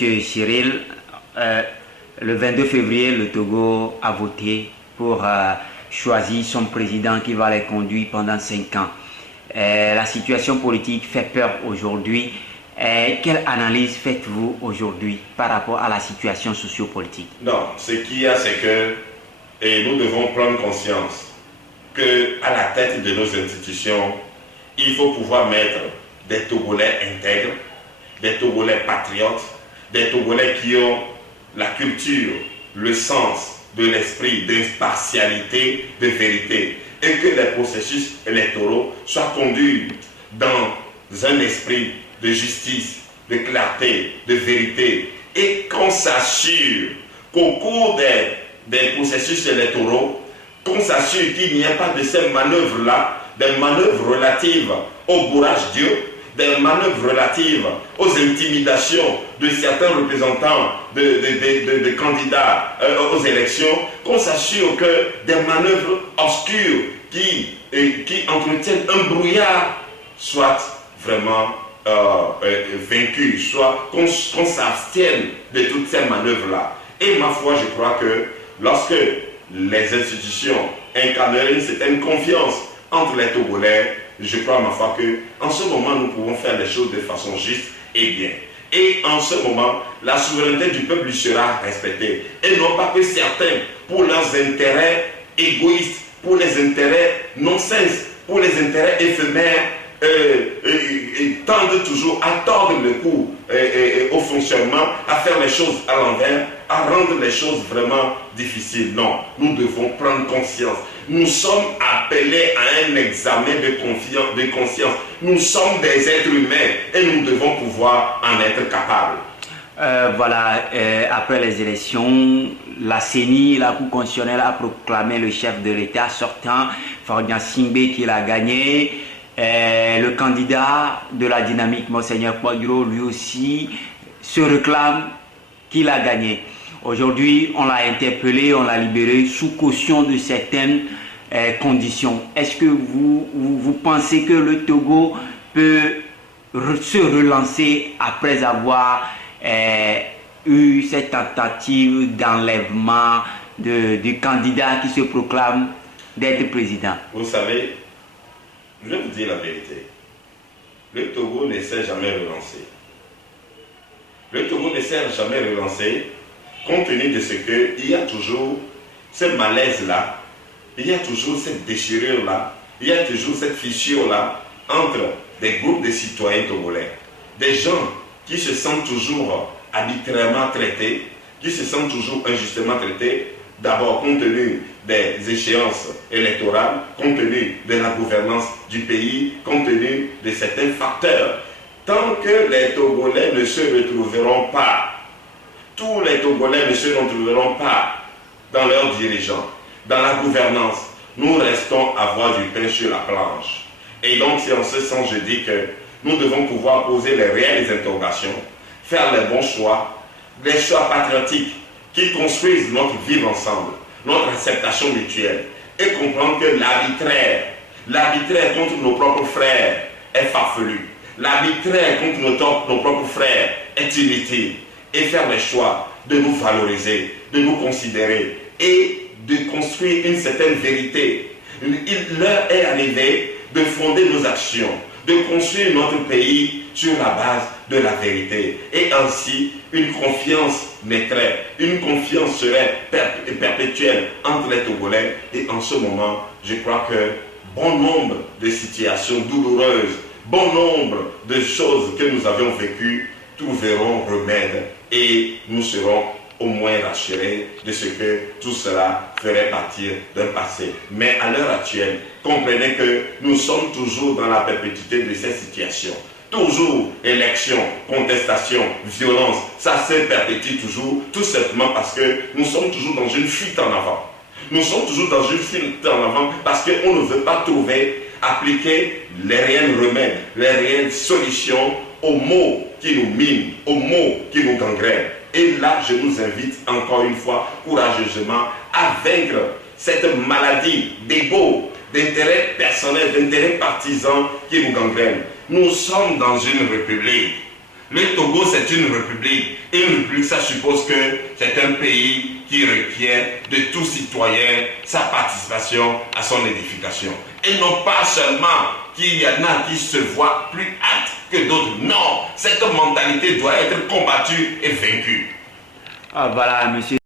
Monsieur Cyril, le 22 février, le Togo a voté pour choisir son président qui va les conduire pendant 5 ans. La situation politique fait peur aujourd'hui. Quelle analyse faites-vous aujourd'hui par rapport à la situation sociopolitique? Non, ce qu'il y a, c'est que nous devons prendre conscience qu'à la tête de nos institutions, il faut pouvoir mettre des Togolais intègres, des Togolais patriotes, des Togolais qui ont la culture, le sens de l'esprit d'impartialité, de vérité, et que les processus électoraux soient conduits dans un esprit de justice, de clarté, de vérité, et qu'on s'assure qu'au cours des processus électoraux, qu'on s'assure qu'il n'y ait pas de ces manœuvres-là, des manœuvres relatives au bourrage Dieu, des manœuvres relatives aux intimidations de certains représentants de candidats aux élections, qu'on s'assure que des manœuvres obscures qui entretiennent un brouillard soient vraiment vaincues, soit qu'on s'abstienne de toutes ces manœuvres-là. Et ma foi, je crois que lorsque les institutions incarneraient une certaine confiance entre les Togolais, je crois ma foi qu'en ce moment, nous pouvons faire les choses de façon juste et bien. Et en ce moment, la souveraineté du peuple lui sera respectée. Et non pas que certains, pour leurs intérêts égoïstes, pour les intérêts non-sens, pour les intérêts éphémères, tendent toujours à tordre le cou au fonctionnement, à faire les choses à l'envers, à rendre les choses vraiment difficiles. Non, nous devons prendre conscience. Nous sommes appelés à un examen de conscience. Nous sommes des êtres humains et nous devons pouvoir en être capables. Après les élections, la CENI, la Cour constitutionnelle, a proclamé le chef de l'État sortant, Faroudia Singbe, qui l'a gagné. Le candidat de la dynamique, Monseigneur Kwaduro, lui aussi se réclame qu'il a gagné. Aujourd'hui, on l'a interpellé, on l'a libéré sous caution de certaines conditions. Est-ce que vous pensez que le Togo peut se relancer après avoir eu cette tentative d'enlèvement du candidat qui se proclame d'être président? Vous savez, je vais vous dire la vérité. Le Togo ne s'est jamais relancé. Le Togo ne s'est jamais relancé compte tenu de ce qu'il y a toujours ce malaise-là, il y a toujours cette déchirure-là, il y a toujours cette fissure-là entre des groupes de citoyens togolais. Des gens qui se sentent toujours arbitrairement traités, qui se sentent toujours injustement traités, d'abord compte tenu des échéances électorales, compte tenu de la gouvernance du pays, compte tenu de certains facteurs. Tant que les Togolais ne se retrouveront pas, tous les Togolais ne se retrouveront pas dans leurs dirigeants, dans la gouvernance, nous restons à voir du pain sur la planche. Et donc c'est en ce sens je dis que nous devons pouvoir poser les réelles interrogations, faire les bons choix, des choix patriotiques qui construisent notre vivre ensemble, notre acceptation mutuelle, et comprendre que l'arbitraire contre nos propres frères est farfelu, l'arbitraire contre nos propres frères est inutile, et faire les choix de nous valoriser, de nous considérer et de construire une certaine vérité. L'heure est arrivée de fonder nos actions, de construire notre pays sur la base de la vérité. Et ainsi, une confiance naîtrait, une confiance serait perpétuelle entre les Togolais. Et en ce moment, je crois que bon nombre de situations douloureuses, bon nombre de choses que nous avions vécues trouveront remède et nous serons au moins rassurés de ce que tout cela ferait partir d'un passé. Mais à l'heure actuelle, comprenez que nous sommes toujours dans la perpétuité de ces situations. Toujours élection, contestation, violence, ça se perpétue toujours, tout simplement parce que nous sommes toujours dans une fuite en avant. Nous sommes toujours dans une fuite en avant parce qu'on ne veut pas trouver, appliquer les réels remèdes, les réelles solutions aux maux qui nous minent, aux maux qui nous gangrènent. Et là, je nous invite encore une fois, courageusement, à vaincre cette maladie d'ego, d'intérêt personnel, d'intérêt partisan qui nous gangrène. Nous sommes dans une république. Le Togo, c'est une république. Et une république, ça suppose que c'est un pays qui requiert de tout citoyen sa participation à son édification. Et non pas seulement qu'il y en a qui se voient plus aptes que d'autres. Non, cette mentalité doit être combattue et vaincue. Ah, voilà, monsieur.